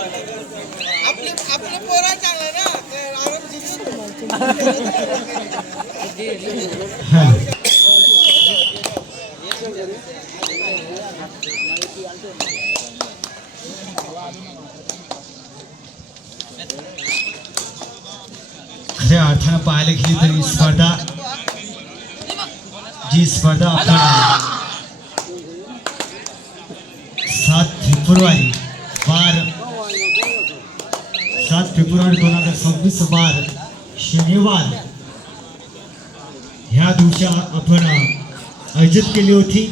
आपले पोरा चांगला ना तर आराम खऱ्या अर्थानं पाहायला गेली तर ही स्पर्धा जी स्पर्धा आपण 7 फेब्रुवारी 2026 वार शनिवार ह्या दिवशी आपण आयोजित केली होती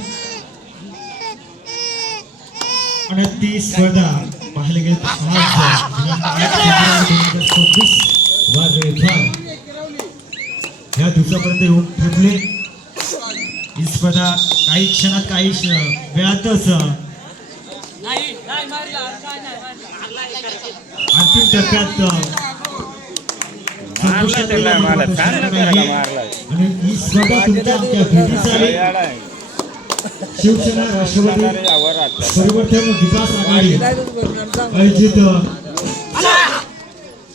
आणि ती स्पर्धा पाहायला गेली तर आज 2026 वार रविवार ह्या दिवसापर्यंत येऊन ठेवले. ही स्पर्धा काही क्षणात काही वेळातच अंतिम टप्प्यात आणि ही स्पर्धा तुमच्या आमच्या भेटीस आली. शिवसेना राष्ट्रवादी परिवर्तन विकास आघाडी आयोजित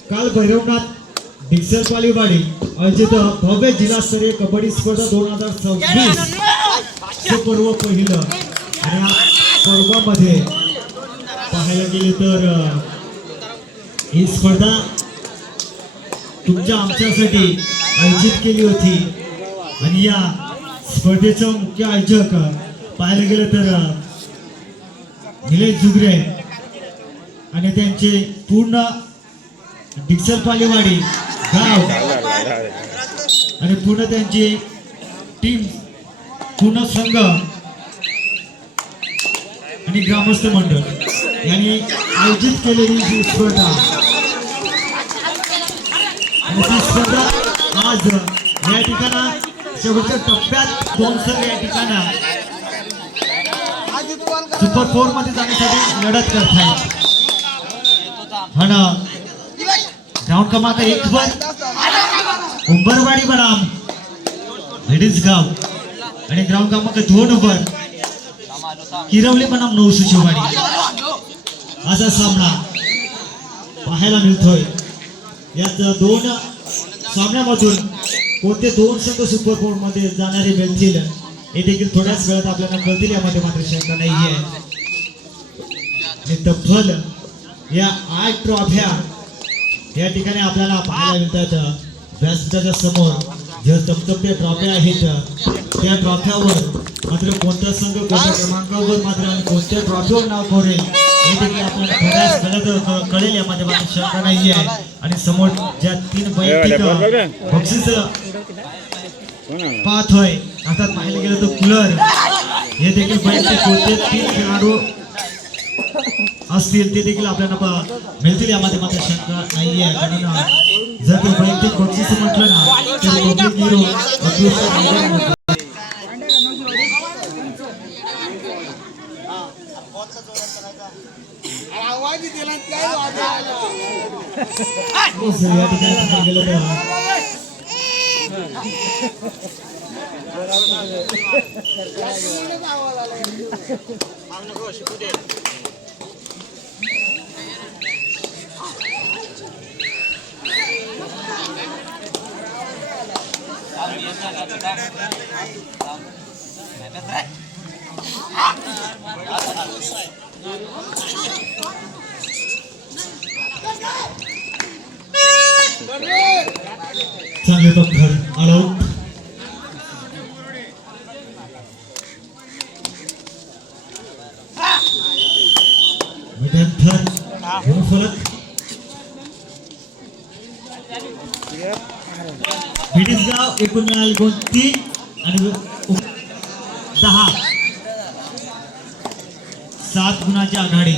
काल भैरवनाथ डिक्सलपालीवाडी आयोजित भव्य जिल्हास्तरीय कबड्डी स्पर्धा 2026 चे पर्व पहिलं आणि या पर्वामध्ये पाहायला गेले तर ही स्पर्धा तुमच्या आमच्यासाठी आयोजित केली होती आणि या स्पर्धेचं मुख्य आयोजक पाहायला गेलं तर निलेश जुगरे आणि त्यांचे पूर्ण डिक्सलपालीवाडी गाव आणि पूर्ण त्यांची टीम पूर्ण संघ आणि ग्रामस्थ मंडळ यांनी आयोजित केलेली ही स्पर्धा आणि ती स्पर्धा आज या ठिकाणा शेवटच्या टप्प्यात 2 संघ या ठिकाणा सुपर 4 मध्ये जाण्यासाठी लढत करत आहेत. ग्राउंड क्रमांक 1 वर उंबरवाडी बनाम भेडीसगाव आणि ग्राउंड क्रमांक 2 वर किरवली बनाम नवसुचिवाडी असा सामना पाहायला मिळतोय. यात 2 सामन्यामधून कोणते 2 संघ सुपर 4 मध्ये जाणारे मिळतील हे देखील थोड्याच वेळात आपल्याला कळतील. यामध्ये मात्र शंका नाहीये. तब्बल या 8 ट्रॉफ्या या ठिकाणी आपल्याला पाहायला मिळतात. व्यासपीठाच्या समोर ज्या तप्तप्या ट्रॉफ्या आहेत त्या ट्रॉफ्यावर मात्र कोणता संघ कोणत्या क्रमांकावर मात्र आणि कोणत्या ट्रॉफीवर नाव कोरेल हे देखील आपल्याला थोड्याच वेळात कळेल. यामध्ये मात्र शंका नाही आहे. आणि समोर ज्या 3 वैयक्तिक बक्षीस पाहतोय अर्थात पाहायला गेलं तर कूलर हे देखील वैयक्तिक कोणते 3 खेळाडू असतील ते देखील आपल्याला मिळतील. यामध्ये मात्र शंका नाहीये. कारण जर ते वैयक्तिक बक्षीस म्हटलं ना चांगले पत्थर आउट. फलक भेडीसगाव एकूण मिळाले गुण 3 आणि 10 7 गुणाची आघाडी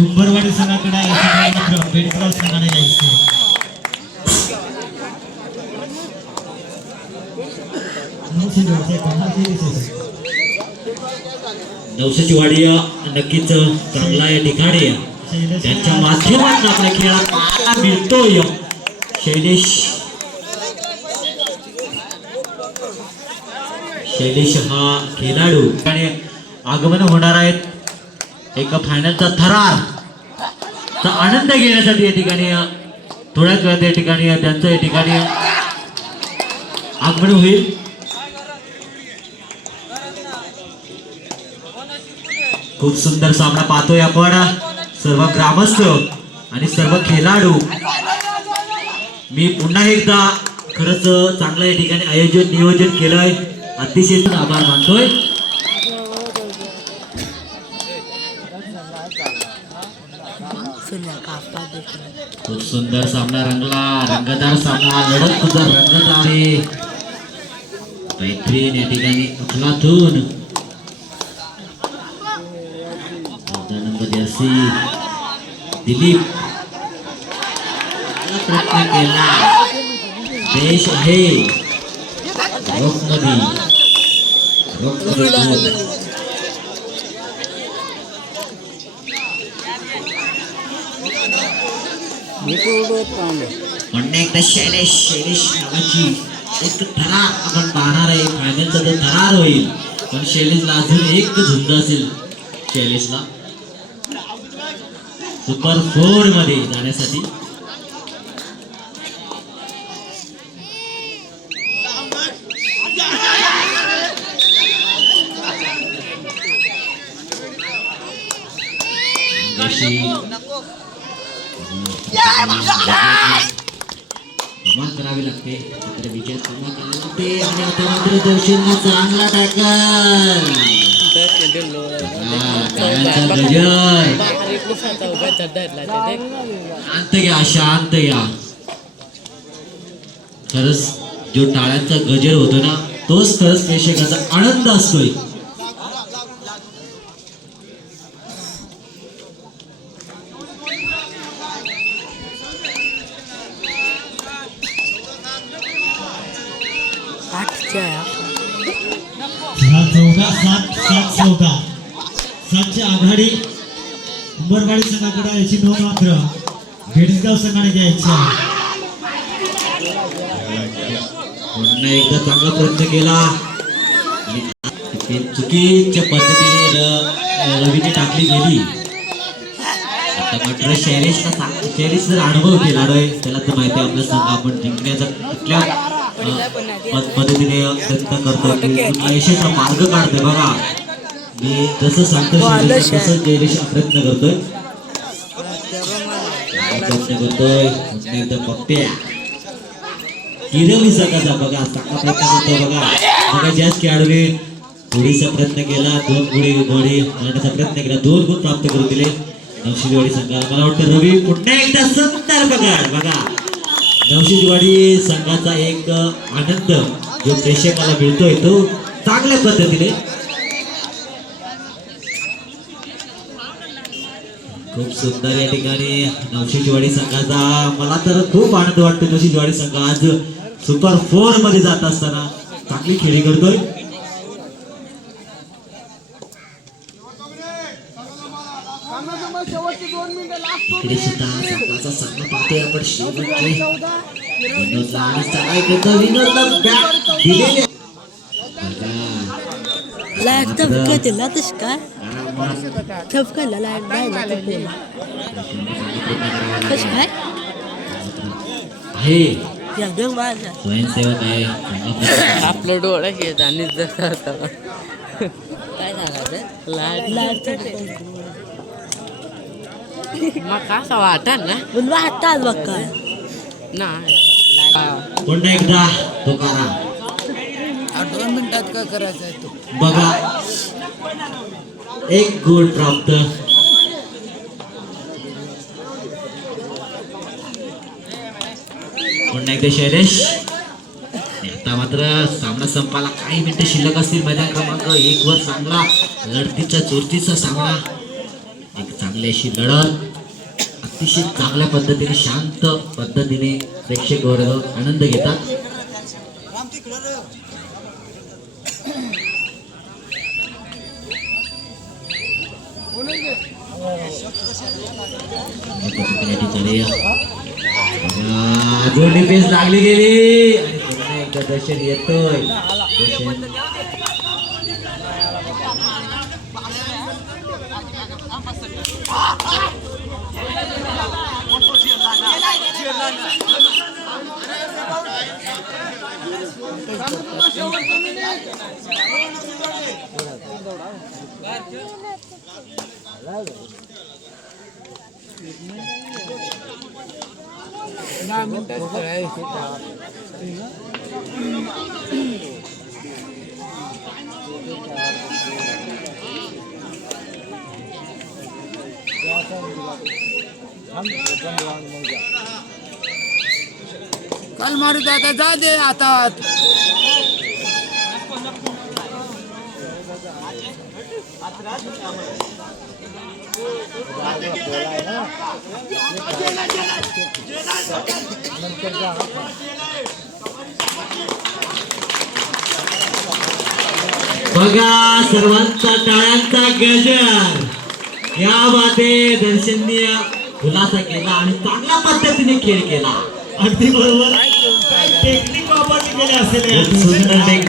उंबरवाडी संघाकडे आहे. मात्र भेडीसगाव संघाने जायचे. नवसुचिवाडी नक्कीच चांगला या ठिकाणी त्यांच्या माध्यमातून आपल्या खेळाला मिळतोय. शैलेश हा खेळाडू आणि आगमन होणार आहेत. एका फायनलचा थरार चा आनंद घेण्यासाठी या ठिकाणी थोड्याच वेळात या ठिकाणी त्यांचं या ठिकाणी आगमन होईल. खूप सुंदर सामना पाहतोय आपण. सर्व ग्रामस्थ आणि सर्व खेळाडू मी पुन्हा एकदा खरंच चांगलं या ठिकाणी आयोजन नियोजन केलंय. अतिशय आभार मानतोय. खूप सुंदर सामना रंगला. रंगतदार सामना. लढत सुद्धा रंगत आहे. मैत्रीण या ठिकाणी अफलातून नंबर 80 दिलीप प्रयत्न केला. देश आहे रोखमध्ये म्हणणे एकदा शैलेश नावाची एक थरार आपण पाहणार आहे. फायनलचा जो थरार होईल पण शैलेशला अजून एक झुंज असेल. शैलेशला सुपर 4 मध्ये जाण्यासाठी कमाल करावी लागते. विजय कमाल करावी लागते. आणि आता मात्र जोशींना चांगला टॅकल. शांत घ्या शांत घ्या. खरंच जो टाळ्यांचा गजर होतो ना तोच खरंच प्रेक्षकाचा आनंद असतोय. सातची आघाडी उंबरवाडी संघाकडे याची नोंद मात्र बेडसगाव संघाने घ्यायची आहे. पुन्हा एकदा चांगला प्रयत्न केला. चुकीच्या पद्धतीने रवीने टाकली गेली. आता मात्र शैलेश जर अनुभव केला त्याला तर माहिती आहे आपला संघ आपण जिंकण्याचा कुठल्या पद्धतीने प्रयत्न करतो की यशाचा मार्ग काढतोय. बघा मी जसं सांगतो तसं जयलेश प्रयत्न करतोय. एकदम बघते किरवली सकाळचा बघा चांगला प्रयत्न करतो. बघा ज्याच खेळाडूने थोडीसा प्रयत्न केला. 2 गोडी मारण्याचा प्रयत्न केला. 2 गुण प्राप्त करून दिले नवशिदवाडी संघाला. मला वाटतं रवी पुन्हा एकदा सुंदर बघा नवशिदवाडी संघाचा एक आनंद जो प्रेक्षकाला मिळतोय तो चांगल्या पद्धतीने. खूप सुंदर या ठिकाणी नवशिदवाडी संघाचा. मला तर खूप आनंद वाटतो. नवशिदवाडी संघ आज सुपर 4 मध्ये जात असताना चांगली खेळी करतोय. इकडे सुद्धा संघाचा संघ पाहतोय आपण. शेवटचे विनोदला आणि चांगला करतो. विनोदला बॅट दिलेले लाईट धपके दिला तस काय धपकायला लाईट नाही कस काय आहे. एकदम माझा स्वयंसेवक आहे. आपलं डोळा घेत आणि जसं काय सांगायचं लाईट मग कसं वाटत ना वाटतात बघ काय नाही. पुन्हा एकदा तो करा. 2 मिनिटात काय करायचं आहे तो बघा 1 गुण प्राप्त. पुन्हा एकदा शैलेश. आता मात्र सामना संपायला काही मिनिटं शिल्लक असतील. मैदान क्रमांक 1 वर चांगला लढतीचा चोरतीचा सामना. एक चांगली अशी लढत अतिशय चांगल्या पद्धतीने शांत पद्धतीने प्रेक्षक वर्ग आनंद घेतात. जोडी पेस लागली गेली आणि पुन्हा एकदा दर्शन येतोय. दहा मिनिटात खेळायचं. काल मारू आता जा दे आता बघा सर्वांचा टाळ्यांचा गजर. या बाते दर्शनीय खुलासा केला आणि चांगल्या पद्धतीने खेळ केला. अगदी बरोबर टेक्निक वापरली गेली असेल. सुंदर